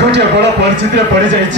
गोटे बड़ परिस्थिति पड़ जाइए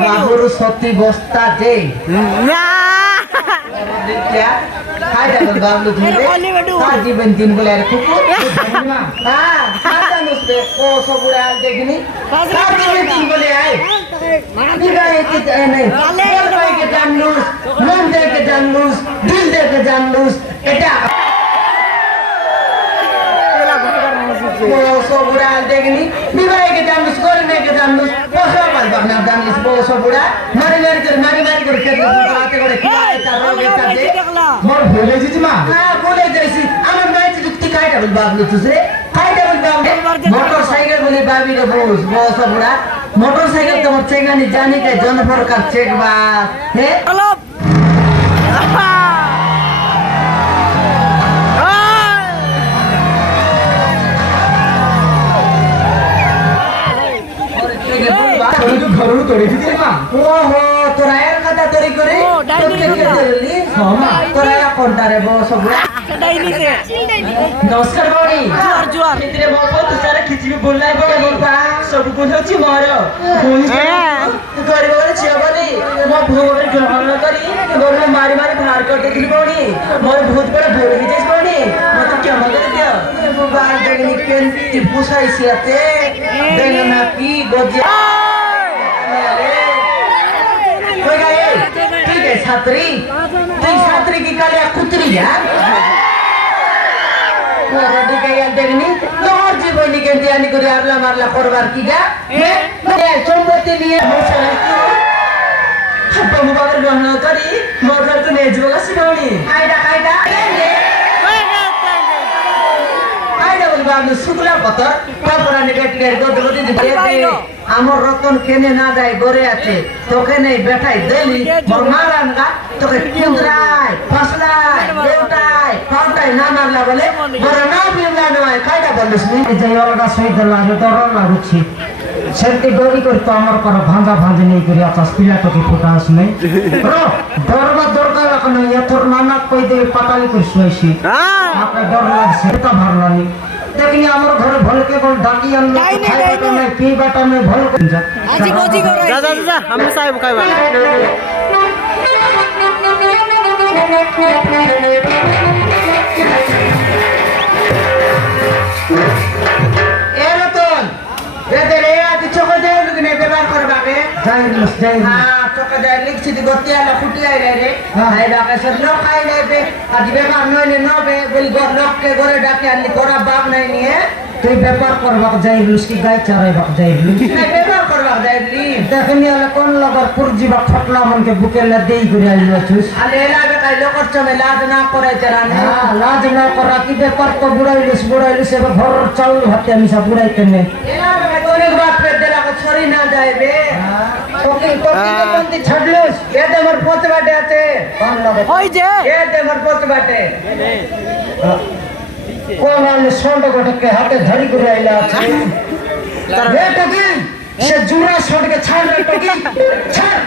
बाबुर सती बस्ता दे जीवन दिन बोले देखनी दिन बोले आए जानलूस मन दे के जानलूस दिल दे के जानलूस এটা बुढ़ा देखनी विवाह के जानलूस करने के जानलूस पोसा पाल बहना जानलूस पोसा बुढ़ा मारी मारी कर खेत आते करे खिलाता रोग eta दे मोर भूले जी मां हां भूले जैसी আমার মাইজ যুক্তি কাইটা বল বাবলু তুসরে কাইটা বল বাবলু মোটরসাইকেল বলি বাবি রে বস পোसा बुढ़ा मोटरसाइकिल तो चेंगानी जानी के जन प्रकार चेक बा हे घर तोड़ी थी मां ओहो तोरा यार कथा तोरी करे तोरा या कोनटा रे बो सब डाइनी से नमस्कार बड़ी जोर इतने बहुत सारा खिचड़ी बोलना है बड़े बोलबा सब को होची मोर गरीब रे छिया बनी मो भोरे ग्रहण करी गोर में मारी मारी भार कर देली बड़ी मोर बहुत बड़ा भोर ही जैस बड़ी मत क्या मदद दिया वो बार देखनी केन टिपुसाई सियाते देना की गोजिया छात्री छात्री की कालिया कुतरी यार देखनी लोहर जी बोली के বিয়ানি করে আরলা মারলা করবার কি গা সম্পত্তি নিয়ে বাবার গহনা করি মোর তো নেই যুগ আছে ননি খাইডা খাইডা শুক্লা পথর কাপড়ানি বেটির গদগদি আমার রতন কেনে না যায় গড়ে আছে তোকে নেই বেঠাই দেলি মোর মারান গা তোকে কিন্দ্রায় ফসলায় দেউটায় ফাউটায় না মারলা বলে বড় না বিমলা নয় কাইটা বলিস নি যে অলগা সহিত লাগে ডর লাগুছি সেটি ডরি করি তো আমার পর ভাঁজা ভাঁজি নেই করি আচ্ছা পিলাটকে ফুটাস নেই ডরবা দরকার এখন এতর নানা কই দেবে পাতালি করে শুয়েছি আপনার ডর লাগছে এটা ভালো লাগে দেখি আমার ঘরে ভলকে বল ডাকি আনলো খাইবাটা নাই পিবাটা নাই ভল করে যা আজি গজি করে যা যা যা আমি সাহেব খাইবা এ রতন এতে রে আজ চোখে দেয় লুকিনে ব্যবহার করবাকে যাই হ্যাঁ চোখে দেয় লিখছি দি গতি আলা ফুটি আই রে হাই ডাকে সব লোক খাই নেবে আজ ব্যবহার নইলে নবে বল লোককে ঘরে ডাকে আনলি তোরা বাপ নাই নিয়ে তুই ব্যাপার করবাক যাইলুস কি গাই চরাইবাক যাইলুস না ব্যাপার করবাক যাইলি দেখনি আলে কোন লগর পুরজিবা খটলা মনকে বুকে লা দেই করে আইলুস আলে এলাবে কাই লোকর চমে লাজ না করে চরানে হ্যাঁ লাজ না করা কি ব্যাপার তো বুড়াইলুস এবার ঘর চাউল হাতে আমি সব বুড়াইতে নে এলাবে কাই অনেক বাত পে দেলা কো ছড়ি না যাইবে তোকে বন্দি ছাড়লুস এ দে মোর পথ বাটে আছে কোন লগে ওই যে এ দে মোর পথ বাটে কোন আলে সন্ড গটকে হাতে ধরি করে আইলা আছে এ টকি সে জুরা সন্ডকে ছাড় রে টকি ছাড়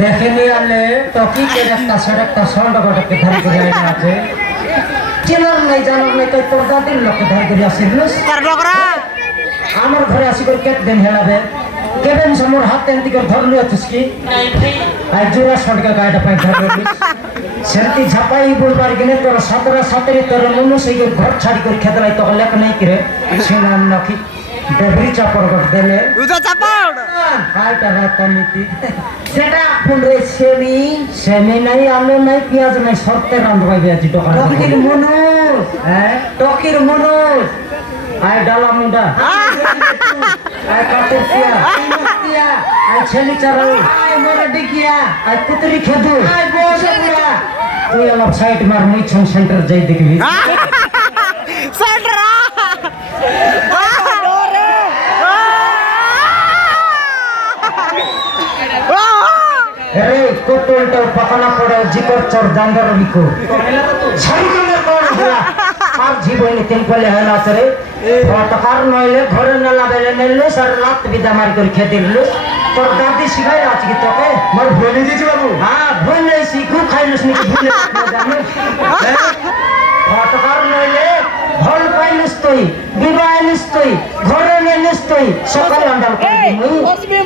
দেখেনি আলে টকি কে একটা সড়কটা সন্ড গটকে ধরি করে আইলা আছে চেনার নাই জানার নাই কই তোর দাদির লোককে ধরি করে আসিলুস তার লগরা আমার ঘরে আসি করে কেট দেন হেলাবে কেবেন সমর হাতে এন্তি করে ধরলি আছিস কি আই জোড়া সড়কে গায়টা পাই ধরলিস সেরতি ঝাপাই বলবার গেলে তোর সাতরা সাতরি তোর মনু সেই ঘর ছাড়ি করে খেদলাই তো লেখ নাই কিরে সিনাম নাকি দেবরি চাপড় গট দেলে উজা চাপাড় গায়টা রাতামিতি সেটা কোন রে সেমি নাই আলু নাই পেঁয়াজ নাই সরতে রান্ধবাই আজি দোকান টকির মনুষ হ্যাঁ টকির মনুষ আই ডালা মুন্ডা আই কাটে পিয়া আই ছেলি চারাই আই মোরা ডিকিয়া আই কুতরি খেদু আই বসে পুরা তুই অলপ সাইড মার মুই ছন সেন্টার যাই দেখবি সেন্টার अरे कोटोलटा पकाना पड़ा जिकर चोर दांदर बिको छाड़ी के कोन हुआ আর জীবনে তিন পলে হয় না রে ফটকার নইলে ঘরে না লাগাইলে নেলে সর রাত বিদা মারি করে খেতে দিল তোর দাদি শিখাই আছে কি তোকে মোর ভুলে দিয়েছি বাবু হ্যাঁ ভুলে শিখু খাইলুস নাকি ভুলে জানো ফটকার নইলে ভল পাইলুস তুই বিবাইলুস তুই ঘরে নেলিস তুই সকাল আন্ডাল করে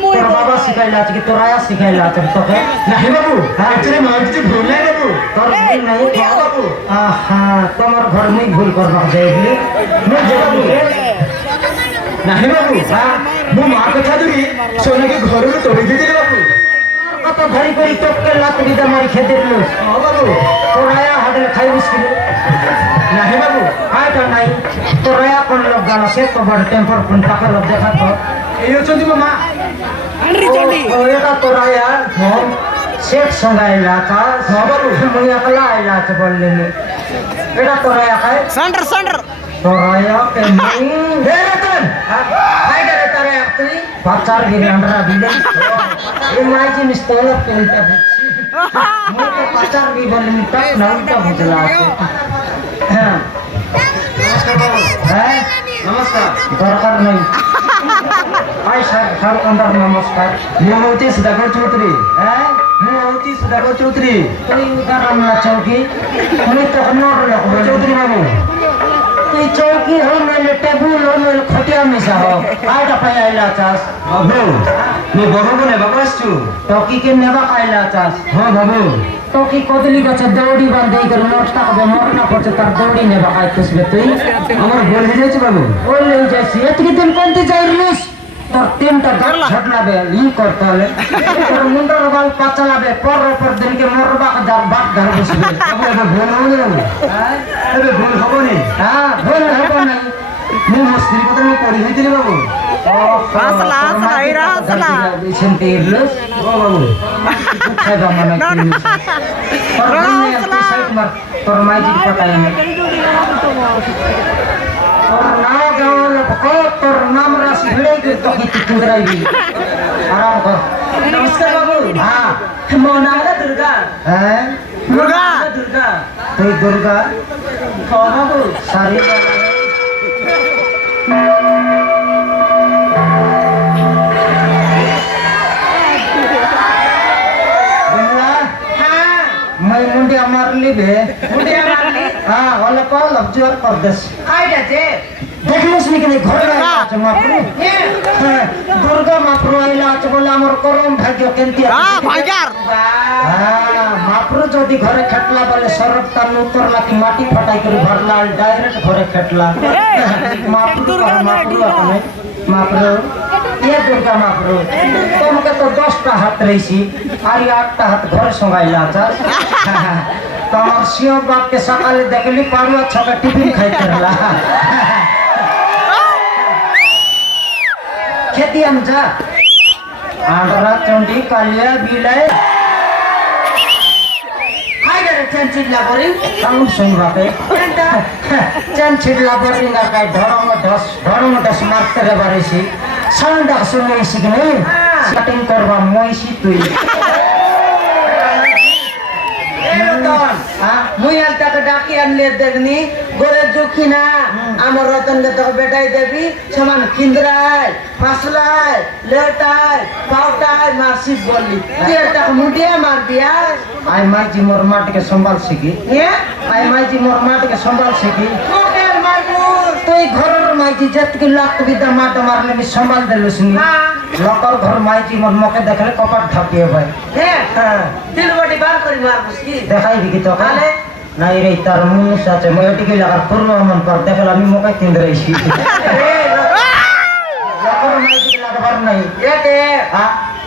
মুই তোর বাবা শিখাইলা আছে কি তোর আয়া শিখাইলা আছে তোকে নাহি বাবু একচুয়ালি মা কিছু ভুল নাই বাবু তোর ভুল নাই বাবু আহা তোমার ঘর মুই ভুল করবা যাইলি মুই যাবো নাহি বাবু হ্যাঁ মু মা কথা ধরি সোনাকে ঘরে তোড়ি দিতে বাবু কত ধরি করি তোকে লাত বিদা মারি খেতে দিল বাবু তোর আয়া হাতে খাইবিস কি নাহি বাবু আইটা নাই তোর আয়া কোন লোক গানা সে তো বড় টেম্পার কোন টাকা লোক দেখা তো এই হচ্ছে মা আন্ডি চন্ডি ও এটা তোর আয়া হ্যাঁ শেখ সঙ্গাইলা তা বাবু মুই একলা আইলা আছে বললেনি এটা তোর আয়া খাই সেন্টার সেন্টার তোর আয়া কে নাই হে রতন খাই করে তোর আয়া তুই বাচ্চার গিরে আন্ডা দিলে এই মাই জিনিস তো লোক উল্টা বুঝছি মুই তো বাচ্চার গি বললেনি তক না উল্টা বুঝলা আছে হ্যাঁ নমস্কার বাবু হ্যাঁ নমস্কার দরকার নাই আই সর अंदर नमस्कार मैं होती सुधाकर चौधरी हैं मैं होती सुधाकर चौधरी तुम उधर रामला चौकी तुम तो कन्नड़ लोग चौधरी बाबू তুই চৌকি হো নইলে টেবুল হো নইলে খটিয়া মিশা হো কাইটা পাই আইলা চাস বাবু নি বড় নেবা আসছু টকি কে নেবা খাইলা চাস হ্যাঁ বাবু টকি কদলি গছে দৌড়ি বান্ধে করে নষ্ট হবে মরনা পড়ছে তার দৌড়ি নেবা খাইতেছবে তুই আমার গোল হয়ে যাচ্ছে বাবু ওই লই যাইছি এতকি দিন কোনতে যাইলিস তোর তিনটা ঘটলাবে ই করতে হলে তোর মুন্ডর বাল পাচালাবে পর দিনকে মরবা যার বাপ ধর বসবে বাবু এবার গোল হবে না বাবু এবার গোল হবো নি হ্যাঁ ভুল হবো না নি মস্তির কথা আমি পড়ি হইতে রে বাবু হাসলা, হাসলা, এরা হাসলা। সেনতে ইরলস ও বাবু খাইবা মানে না, কি না। তোর রোনা দুনিয়া হাসলা। সাইড মার তোর মাইজি পটাই না তোর নাও গাওল কো তোর নাম রাশি ভিড়ে কি তো কি চুদরাইবি আরাম কর নমস্কার বাবু হ্যাঁ মো নাম হলো দুর্গা হ্যাঁ দুর্গা। দুর্গা তুই দুর্গা হ্যাঁ বাবু সারি হ্যাঁ मैं मुंडिया मार ली बे মুন্ডিয়া মারলি हाँ वाला को लफ्जर कर दस কাইটা যে देख लो उसने के घर में आज मापरू दुर्गा मापरू आइला आज बोला हमर करम भाग्य केंती ভাইগার मापरू जदि घरे खेटला बोले सरब तान उतरला कि माटी फटाई कर भरला डायरेक्ट घरे खेटला मापरू मापरू अपने मापरू ये दुर्गा मापरू तुमके तो 10टा हाथ रहीसी आरी 8टा हाथ घरे संगाइला जा তোমার সিও বাপকে সকালে দেখলি পারুয়া ছকা টিফিন খাই করলা খেতি আম যা আন্ডরা চন্ডি কালিয়া বিলাই হাই রে চেন চিল্লা করি কাম শুন বাপে চেন ছিটলা বরি না কাই ধরম দশ মারতে রে বারেছি সাউন্ড শুনে শিখনে সেটিং করবা মইছি তুই মুই আলটাকে ডাকি আনলে দেখনি গোরে দুঃখী না আমার রতনকে তোকে বেটাই দেবি সমান কিন্দ্রায় ফাসলায় লেটায় পাউটায় মাসিক বললি তুই এটাকে মুটিয়ে মারবি আর আই মাইজি মোর মাটিকে সম্ভাল শিখি হ্যাঁ আই মাইজি মোর মাটিকে সম্ভাল শিখি তোকে মারবো তুই ঘরের মাইজি যেতকি লাখ বিদা মাঠ মারলে আমি সম্ভাল দেলুস নি হ্যাঁ লোকর ঘর মাইজি মোর মুখে দেখলে কপাট ঢাকিয়ে ভাই হ্যাঁ হ্যাঁ দিল বাটি বার করে মারবো কি দেখাই দিকি তো তাহলে? নাই রে তার মুস আছে মই এটিকে লাগার পূর্ব মন পর দেখল আমি মুখে কিন্দরাইছি লোকর মাইজি লাগাবার নাই এতে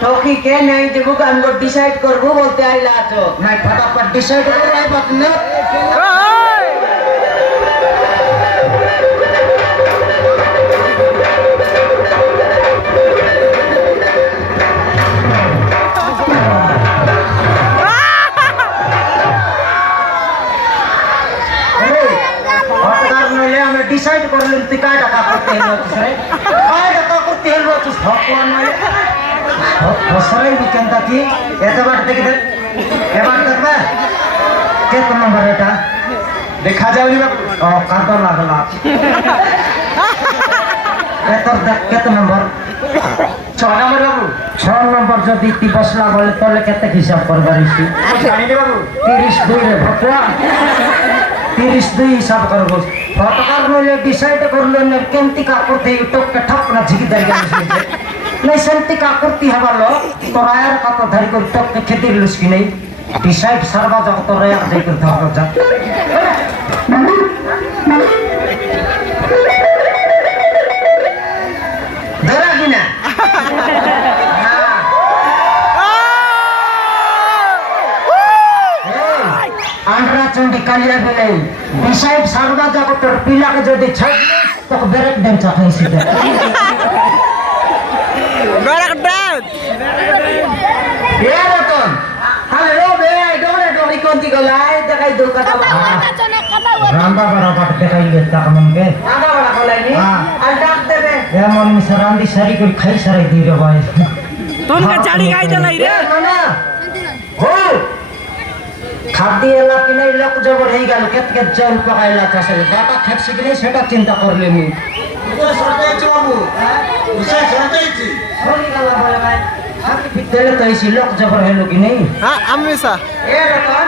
টকি কে নাই দেবো আমি ডিসাইড করবো বলতে আইলা আছো নাই ফটাফট ডিসাইড করে আই বাত না ডিসাইড করলেন তুই কায় টাকা করতে হচ্ছে রে কায় টাকা করতে হচ্ছে ভগবান মানে বছরের বিকেনটা কি এতবার দেখে দেখ এবার দেখবে কে কোন নম্বর এটা দেখা যাবে বাবু ও কাঁদ লাগলা তোর দেখ কত নম্বর 6 নম্বর বাবু 6 নম্বর যদি তুই বসলা বলে তাহলে কত হিসাব করবার ইসি জানি রে বাবু 32 রে ভগবান 32 হিসাব করবো ফটকার মূল্য ডিসাইড করলেন কেমতি কাকুরতে টপকে ঠপ না ঝিকি দাঁড়ি গেছে নাই সেমতি কাকুরতি হবালো তোর আয়ার কত ধারি করে টপকে খেতে গেলুস কি নেই ডিসাইড সারবা যখন তোর আয়ার যাই করতে হবে যা ধরা কিনা আন্ডরা চন্ডি কালিয়া বেলাই ডিসাইড সারবা যখন তোর পিলাকে যদি ছাড়িস তোকে ব্রেক ড্যান্স খাইছি ব্যারাক ডান্স এ রতন হ্যালো বে ডোরে ডোরি কোনটি গলাই দেখাই দু কথা রান্দা বড় বাট দেখাইলে তাক মনকে আগা বড় গলাই নি হ্যাঁ। আর ডাক দেবে এমন মিশরান্দি সারি করে খাই সারাই দিই রে ভাই তোমকে চাড়ি গাই দেলাই রে না হো খাদ্য এলাকা নাই লোক জবর হয়ে গেল কেতকে জল পকাইলা চাষে বাটা খেপছে কিনে সেটা চিন্তা করলে নি বাবু বিষয় সরতেছি সরি গালা বলে ভাই হাতি বিদ্যালয় তো এসে লোক জবর হইল কি নেই হ্যাঁ আমি সা এ রতন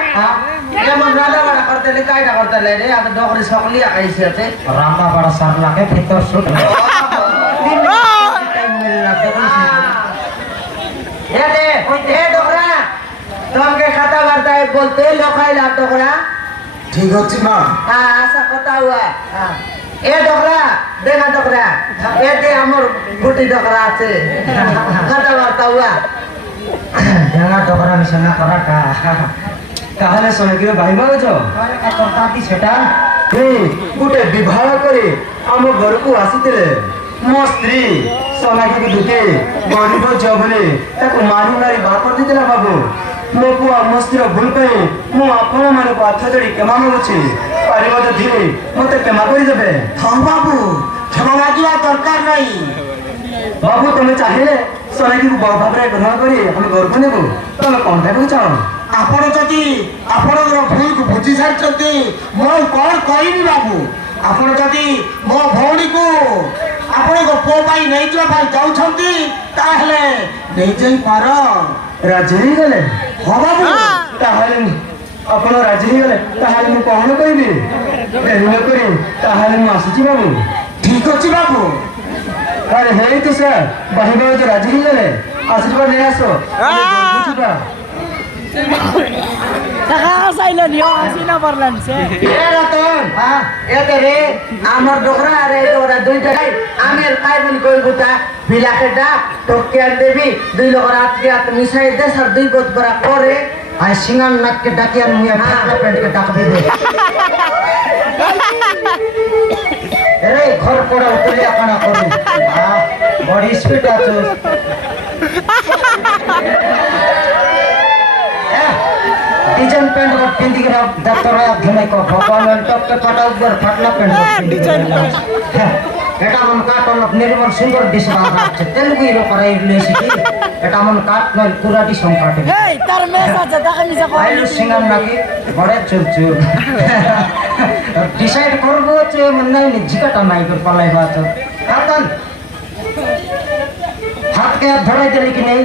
এমন রান্না বাড়া করতে লে কাইটা করতে লে রে আমি ডকরি সকলি আকাইছি আছে রান্না বাড়া সার লাগে ভিতর শুট এ ডকরা তোমাকে খাতা বার্তায় বলতে লখাইলা ডকরা ঠিক আছে মা হ্যাঁ আশা কথা হুয়া এ ডকরা দেখা ডকরা এতে আমার গুটি ডকরা আছে খাতা বার্তা হুয়া ডেঙ্গা ডকরা মিশনা করাটা তাহলে সোনাগির ভাই ভাবছ তাঁতি সেটা গোটে বিবাহ করে ଆମ ଘରକୁ ଆସିଥିଲେ ମୋ ସ୍ତ୍ରୀ সোনাগিরি ଦୁକେ ଗରିବ ଝିଅ ବୋଲି ତାକୁ ମାରି ମାରି ବାହାର କରିଦେଇଥିଲା ବାବୁ ମୋ ପୁଅ ମୋ ସ୍ତ୍ରୀର ଭୁଲ ପାଇଁ ମୁଁ ଆପଣମାନଙ୍କୁ ହାତ ଯୋଡ଼ି କ୍ଷମା ମାଗୁଛି ପାରିବ ଯଦି ମୋତେ କ୍ଷମା କରିଦେବେ ହଁ ବାବୁ କ୍ଷମା ମାଗିବା ଦରକାର ନାହିଁ ବାବୁ ତମେ ଚାହିଁଲେ সোনাগিକୁ ବଡ଼ ଭାବରେ ଗ୍ରହଣ କରି ଆମେ ଘରକୁ ନେବୁ ତମେ କ'ଣ ଭାବିବାକୁ ଚାହଁ ଆପଣ ଯଦି ଆପଣଙ୍କର ଭୁଲକୁ ବୁଝି ସାରିଛନ୍ତି ମୁଁ କ'ଣ କହିବି ବାବୁ ଆପଣ ଯଦି ମୋ ଭଉଣୀକୁ ଆପଣଙ୍କ ପୁଅ ପାଇଁ ନେଇଯିବା ପାଇଁ ଚାହୁଁଛନ୍ତି ତାହେଲେ ନେଇଯାଇପାର ରାଜି ହେଇଗଲେ ହଁ ବାବୁ ତାହେଲେ ଆପଣ ରାଜି ହେଇଗଲେ ତାହେଲେ ମୁଁ କ'ଣ କହିବି ଡେରି ନ କରି ତାହେଲେ ମୁଁ ଆସୁଛି ବାବୁ ଠିକ ଅଛି ବାବୁ ଆରେ ହେଇ ତ ସାର୍ ବାହି ବାବୁ ଯେ ରାଜି ହେଇଗଲେ ଆଶୀର୍ବାଦ ନେଇ ଆସ ଯିବା Nakakasailan yung asina parlan siya. এ রতন এতে রে আমার ডোকরা আরে ডোকরা দুইটা আমের খাই বলি কই গুতা বিলাকে ডাক টকে আর দেবি দুই লোক রাত্রি রাত মিশাই দে আর দুই গোত বড়া করে আর সিঙ্গার নাককে ডাকি আর মুয়ে ঠান্ডা প্যান্টকে ডাকবি দে রে ঘর পড়া উতরে আপনা করি বডি স্পিড আছে डिजाइन पेंट कर पिंदी के दफ्तर धुने को भगवान टप के पटा ऊपर फाटला पेंट डिजाइन এটা মন কাট অনেক নির্মল সুন্দর ডিশ বানানো আছে তেলুগু হিরো করাই লেসিটি এটা মন কাট নয় কুরাটি সংকাটে Hey, তার মেস আছে দেখা মিশা কই আইলু সিঙ্গার নাকি বড়ে চুল ডিসাইড করবো যে মন নাই জিকাটা নাই করে পালাইবা তো কারণ হাতকে ধরাই দিলি কি নেই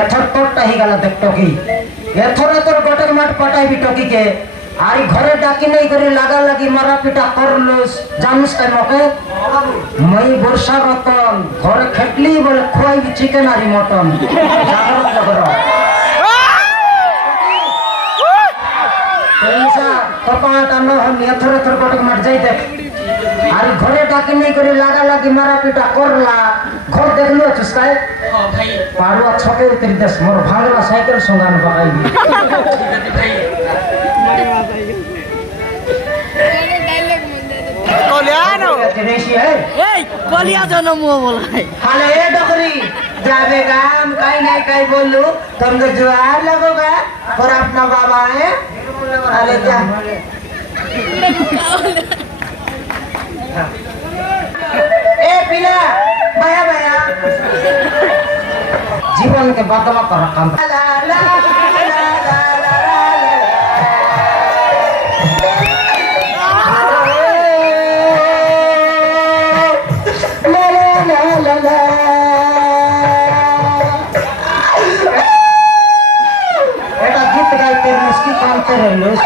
এথর তোরটা হি গেল দেখ টকি এথরে তোর গোটের মাঠ পটাইবি টকিকে আর ঘরে ডাকি নেই করে লাগা লাগি মারা পিটা করলুস জানুস কেন ওকে মই বর্ষা রতন ঘরে খেটলি বলে খোয়াইবি চিকেন আর মটন জাগ্রত কর পয়সা কপাটা ন হন এথরে তোর গোটের মাঠ যাই দেখ আর ঘরে ডাকি নেই করে লাগা লাগি মারা পিটা করলা ঘর দেখলি আছিস তাই পারুয়া ছকে উতরি দেশ মোর ভাঙলা সাইকেল সঙ্গান বাগাইবি Koliano. রেশি হ্যাঁ Hey, কলিয়া জন মুহ বলাই हाले ए डोकरी जाबे काम काई नहीं काई बोलू तुमको जुआर लगोगा और अपना बाबा है हाले जा ए पिला बाया बाया জীবন কে বদলা করা কাম ला ला ला ला এটা গীত গাইতে মুশকিল কাম করে লুস